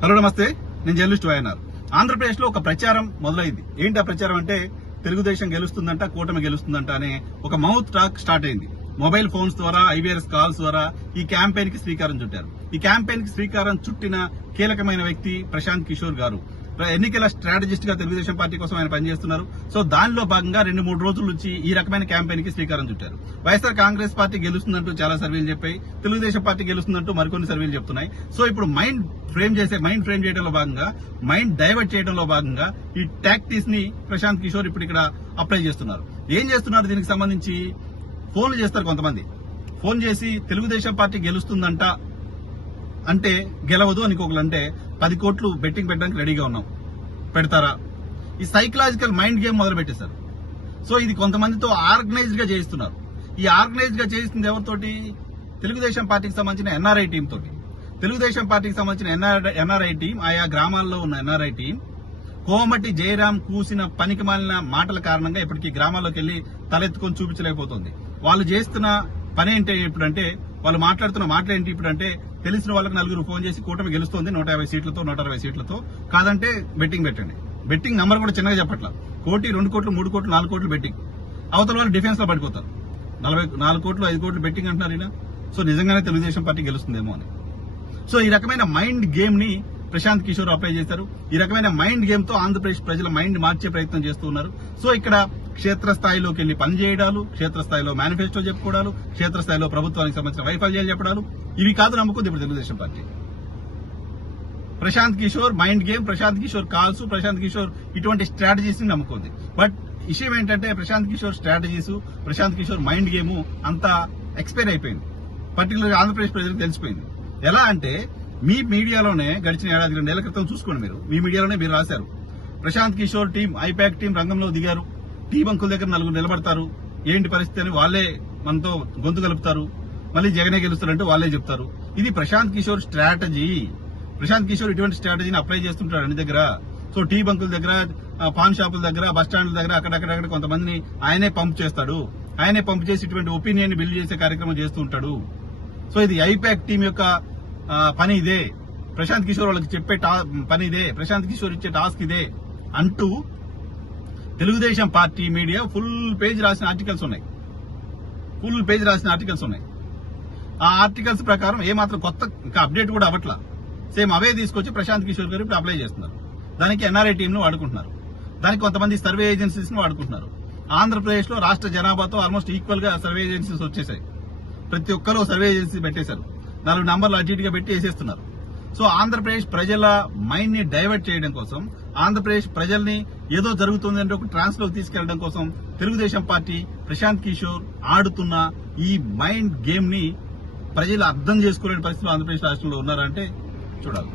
Hello నమస్తే, నేను journalist YNR. Andhra Pradesh లో ఒక ప్రచారం మొదలైంది. ఏంటి ఆ ప్రచారం అంటే తెలుగుదేశం గెలుస్తుందంట, కూటమి గెలుస్తుందంట అనే ఒక మౌత్ టాక్ స్టార్ట్ అయింది. మొబైల్ ఫోన్స్ ద్వారా, ఐవీఆర్ఎస్ కాల్స్ ద్వారా ఈ క్యాంపెయిన్ కి శ్రీకారం చుట్టారు. ఈ క్యాంపెయిన్ కి శ్రీకారం చుట్టిన కీలకమైన వ్యక్తి ప్రశాంత్ కిషోర్ గారు. ఎన్నికల స్ట్రాటజిస్ట్ గా తెలుగుదేశం పార్టీ కోసం ఆయన పనిచేస్తున్నారు. సో దానిలో భాగంగా 2-3 రోజుల నుంచి ఈ రకమైన క్యాంపెయిన్ కి శ్రీకారం చుట్టారు. వైఎస్ఆర్ కాంగ్రెస్ పార్టీ గెలుస్తుందంటూ చాలా సర్వేలు చెప్పాయి, తెలుగుదేశం పార్టీ గెలుస్తుందంటూ మరికొన్ని సర్వేలు చెప్తున్నాయి. సో ఇప్పుడు మైండ్ ఫ్రేమ్ చేయడంలో భాగంగా, మైండ్ డైవర్ట్ చేయడంలో భాగంగా ఈ టాక్టిక్స్ ని ప్రశాంత్ కిషోర్ ఇప్పుడు ఇక్కడ అప్లై చేస్తున్నారు. ఏం చేస్తున్నారు? దీనికి సంబంధించి ఫోన్లు చేస్తారు కొంతమంది. ఫోన్ చేసి తెలుగుదేశం పార్టీ గెలుస్తుందంట అంటే గెలవదు అని ఇంకొకరు అంటే 10 కోట్లు బెట్టింగ్ పెట్టడానికి రెడీగా ఉన్నాం, పెడతారా? ఈ సైకలాజికల్ మైండ్ గేమ్ మొదలు పెట్టేశారు. సో ఇది కొంతమందితో ఆర్గనైజ్డ్ గా చేయిస్తున్నారు. ఈ ఆర్గనైజ్డ్ గా చేయిస్తుంది ఎవరితోటి? తెలుగుదేశం పార్టీకి సంబంధించిన ఎన్ఆర్ఐ టీం తోటి. తెలుగుదేశం పార్టీకి సంబంధించిన ఎన్ఆర్ఐ టీం, ఆయా గ్రామాల్లో ఉన్న ఎన్ఆర్ఐ టీం కోమటి జయరాం కూసిన పనికిమాలిన మాటల కారణంగా ఇప్పటికీ గ్రామాల్లోకి వెళ్లి తలెత్తుకొని చూపించలేకపోతుంది. వాళ్ళు చేస్తున్న పని ఏంటి ఇప్పుడంటే, వాళ్ళు మాట్లాడుతున్న మాటలు ఏంటి ఇప్పుడంటే, తెలిసిన వాళ్ళకి 4 ఫోన్ చేసి కూటమి గెలుస్తోంది 150 సీట్లతో, 160 సీట్లతో, కాదంటే బెట్టింగ్ పెట్టండి. బెట్టింగ్ నంబర్ కూడా చిన్నగా చెప్పట్ల. 1 కోటి, 2 కోట్లు, 3 కోట్లు, 4 కోట్లు బెట్టింగ్. అవతల వాళ్ళు డిఫెన్స్ లో పడిపోతారు. 4 కోట్లు, 5 కోట్లు బెట్టింగ్ అంటున్నారు ఈయన. సో నిజంగానే తెలుగుదేశం పార్టీ గెలుస్తుందేమో అని. సో ఈ రకమైన మైండ్ గేమ్ ని ప్రశాంత్ కిషోర్ అప్లై చేశారు. ఈ రకమైన మైండ్ గేమ్ తో ఆంధ్రప్రదేశ్ ప్రజల మైండ్ మార్చే ప్రయత్నం చేస్తున్నారు. సో ఇక్కడ క్షేత్రస్థాయిలోకి వెళ్లి పనిచేయడాలు, క్షేత్రస్థాయిలో మేనిఫెస్టో చెప్పుకోవడాలు, క్షేత్రస్థాయిలో ప్రభుత్వానికి సంబంధించిన వైఫల్యాలు చెప్పడాలు, ఇవి కాదు నమ్ముకుంది ఇప్పుడు Telugu Desam party. Prashant Kishor mind game, Prashant Kishor calls, Prashant Kishor ఇటువంటి స్ట్రాటజీస్ ని నమ్ముకుంది. బట్ విషయం ఏంటంటే Prashant Kishor strategies, Prashant Kishor mind game అంతా ఎక్స్పైర్ అయిపోయింది. పర్టికులర్ ఆంధ్రప్రదేశ్ ప్రజలకు తెలిసిపోయింది. ఎలా అంటే మీ మీడియాలోనే గడిచిన 1.5-2 ఏళ్ల క్రితం చూసుకోండి, మీ మీడియాలోనే మీరు రాశారు, ప్రశాంత్ కిషోర్ టీం, ఐపాక్ టీం రంగంలో దిగారు, టీ బంకుల దగ్గర 4 నిలబడతారు, ఏంటి పరిస్థితి అని వాళ్ళే మనతో గొంతు కలుపుతారు, మళ్ళీ జగనే గెలుస్తారంటూ వాళ్ళే చెప్తారు. ఇది ప్రశాంత్ కిషోర్ స్ట్రాటజీ. ప్రశాంత్ కిషోర్ ఇటువంటి స్ట్రాటజీని అప్లై చేస్తుంటాడు అన్ని దగ్గర. సో టీ బంకుల దగ్గర, పాన్ షాపుల దగ్గర, బస్ స్టాండ్ల దగ్గర అక్కడక్కడ కొంతమందిని ఆయనే పంప్ చేస్తాడు. ఆయనే పంప్ చేసి ఇటువంటి ఒపీనియన్ బిల్డ్ చేసే కార్యక్రమం చేస్తూ ఉంటాడు. సో ఇది ఐపాక్ టీం యొక్క పని ఇదే, ప్రశాంత్ కిషోర్ వాళ్ళకి చెప్పే పని ఇదే, ప్రశాంత్ కిషోర్ ఇచ్చే టాస్క్ ఇదే అంటూ Telugu Desam party media full page రాసిన ఆర్టికల్స్ ఉన్నాయి. ఆ ఆర్టికల్స్ ప్రకారం ఏమాత్రం కొత్త ఇంకా అప్డేట్ కూడా అవ్వట్లా. సేమ్ అవే తీసుకొచ్చి ప్రశాంత్ కిషోర్ గారు ఇప్పుడు అప్లై చేస్తున్నారు. దానికి ఎన్ఆర్ఐ టీంను వాడుకుంటున్నారు, దానికి కొంతమంది సర్వే ఏజెన్సీస్ ను వాడుకుంటున్నారు. ఆంధ్రప్రదేశ్ లో రాష్ట్ర జనాభాతో ఆల్మోస్ట్ ఈక్వల్ గా సర్వే ఏజెన్సీస్ వచ్చేసాయి. ప్రతి ఒక్కరు సర్వే ఏజెన్సీ పెట్టేశారు, 4 నంబర్లు అటు ఇటుగా పెట్టి వేసేస్తున్నారు. సో ఆంధ్రప్రదేశ్ ప్రజల మైండ్ ని డైవర్ట్ చేయడం కోసం, ఆంధ్రప్రదేశ్ ప్రజల్ని ఏదో జరుగుతుంది అంటే ఒక ట్రాన్స్ లోకి తీసుకెళ్లడం కోసం తెలుగుదేశం పార్టీ, ప్రశాంత్ కిషోర్ ఆడుతున్న ఈ మైండ్ గేమ్ ని ప్రజలు అర్థం చేసుకోలేని పరిస్థితుల్లో ఆంధ్రప్రదేశ్ రాష్ట్రంలో ఉన్నారంటే చూడాలి.